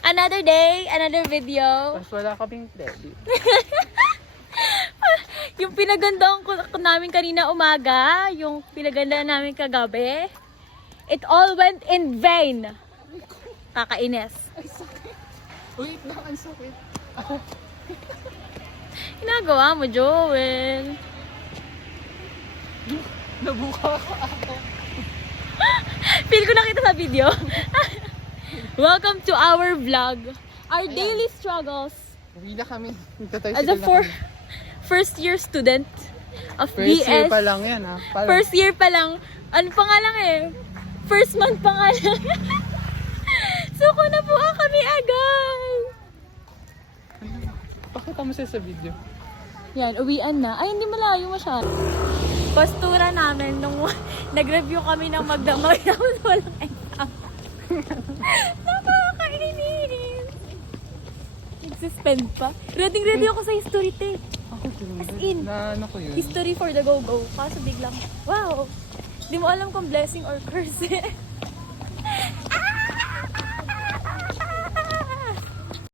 Another day, another video. Mas wala kaming ready. Yung pinagandaan ko namin kanina umaga, yung pinagandaan namin kagabi, it all went in vain. Kakainis. Ay, sakit. Wait lang, ang sakit. Ginagawa mo, Joel. Nabuka ka ako. Feel ko nakita sa video. Welcome to our vlog. Our daily struggles Uwi na kami. as a first year student of First BS. year pa lang yan, ha? First year pa lang. Ano pa nga lang eh. First month pa nga lang. Suko na po kami agad. Pakita mo siya sa video. Yan, uwian na. Ay, hindi malayo masyado. Postura namin nung nag-review kami ng magdamag na walang exam. Nakakainis. Nag-suspend pa. Ready ako sa history tape. Ako din. As in, Na ano ko yun? history for the go-go. Kaso biglang, wow. Di mo alam kung blessing or curse.